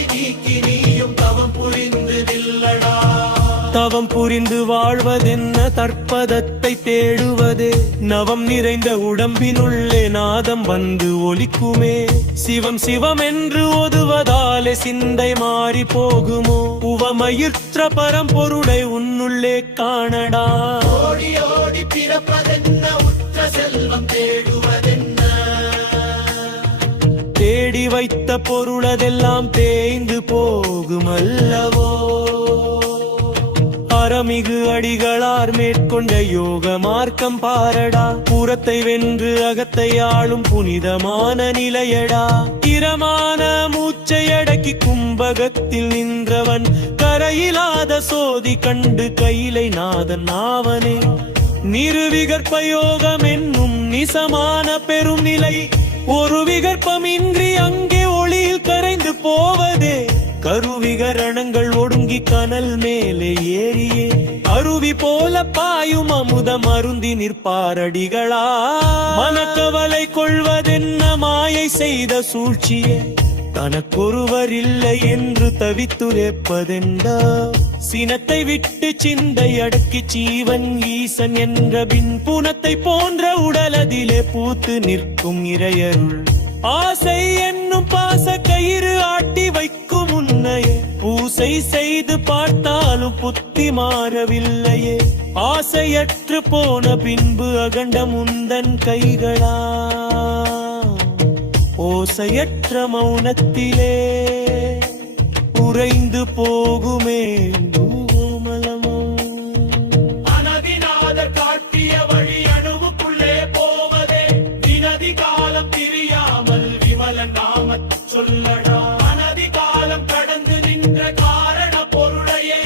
வாழ்வை நீக்கி நீயும் தவம் புரிந்து நில்லடா. தவம் புரிந்து வாழ்வதென்ன தற்பதத்தை தேடுவதே, நவம் நிறைந்த உடம்பினுள்ளே நாதம் வந்து ஒலிக்குமே. சிவம் சிவம் என்று ஓதுவதாலே சிந்தை மாறி போகுமோ, உவமயிற்ற பரம்பொருளை உன்னுள்ளே காணடா. ஓடி ஓடி பிறப்பதென்ன உற்ற செல்வம் தேடுவதென்ன, தேடி வைத்த பொருளதெல்லாம் தேய்ந்து போகுமல்லவோ. அறமிகு அடிகளார் மேற்கொண்ட யோக மார்க்கம் பாரடா, புறத்தை வென்று அகத்தை ஆளும் புனிதமான நிலையடா. இரமான மூச்சை அடக்கி கும்பகத்தில் நின்றவன் கரையிலாத சோதி கண்டு கையிலை நாதன் ஆவனே. நிருவிகற்பயோகம் என்னும் நிசமான பெரும் நிலை, ஒரு விகற்பமின்றி அங்கே ஒளியில் கரைந்து போவதே. கருவிகரணங்கள் ஒடுங்கி கனல் மேலே ஏறியே, அருவி போல பாயும் அமுதம் அருந்தி நிற்பாரடிகளா. மனக்கவலை கொள்வதென்ன மாயை செய்த சூழ்ச்சியே, தனக்கொருவர் இல்லை என்று தவித்துரைப்பதெண்டா. சினத்தை விட்டு சிந்தை அடக்கி ஜீவன் ஈசன் என்ற பின் புனத்தை போன்ற உடலதிலே பூத்து நிற்கும் இறையருள். ஆசை என்னும் பாச கயிறு ஆட்டி வைக்கும் உன்னையே, பூசை செய்து பார்த்தாலும் புத்தி மாறவில்லையே. ஆசையற்று போன பின்பு அகண்ட முந்தன் கைகளா, ஓசையற்ற மௌனத்திலே உறைந்து போகுமே தூமலமோ. அனதிநாதர் காட்டிய வழி அணுவுக்குள்ளே போவதே, வினதி காலம் தெரியாமல் விமலன் நாம சொல்லடா. அனதி காலம் கடந்து நின்ற காரண பொருளையே,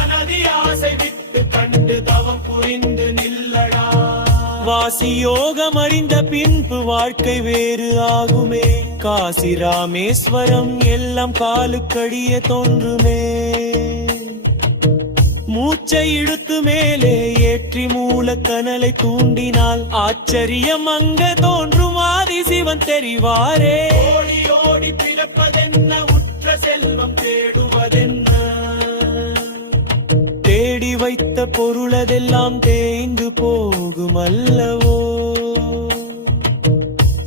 அனதி ஆசை விட்டு கண்டு தவம் புரிந்து நில்லடா. வாசி யோகம் அறிந்த பின்பு வாழ்க்கை வேறு ஆகுமே. காசி ராமேஸ்வரம் எல்லாம் காலுக்கடிய தோன்றுமே. மூச்சை இழுத்து மேலே ஏற்றி மூல கனலை தூண்டினால் ஆச்சரியம் அங்க தோன்றும் ஆதி சிவன் தெரிவாரே. ஓடி ஓடி பிறப்பதென்ன உற்ற செல்வம் தேடுவதென்ன, தேடி வைத்த பொருளதெல்லாம் தேய்ந்து போகும் அல்லவோ.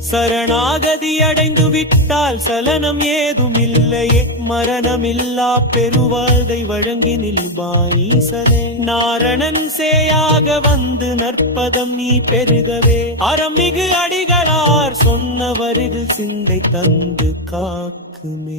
சரணாகதி அடைந்து விட்டால் சலனம் ஏதும் இல்லையே, மரணமில்லா பெருவாழ்வை வழங்கி நில்பாஈசனே. நாரணன் சேயாக வந்து நற்பதம் நீ பெருகவே, அறமிகு அடிகளார் சொன்ன வருகில் சிந்தை தந்து காக்குமே.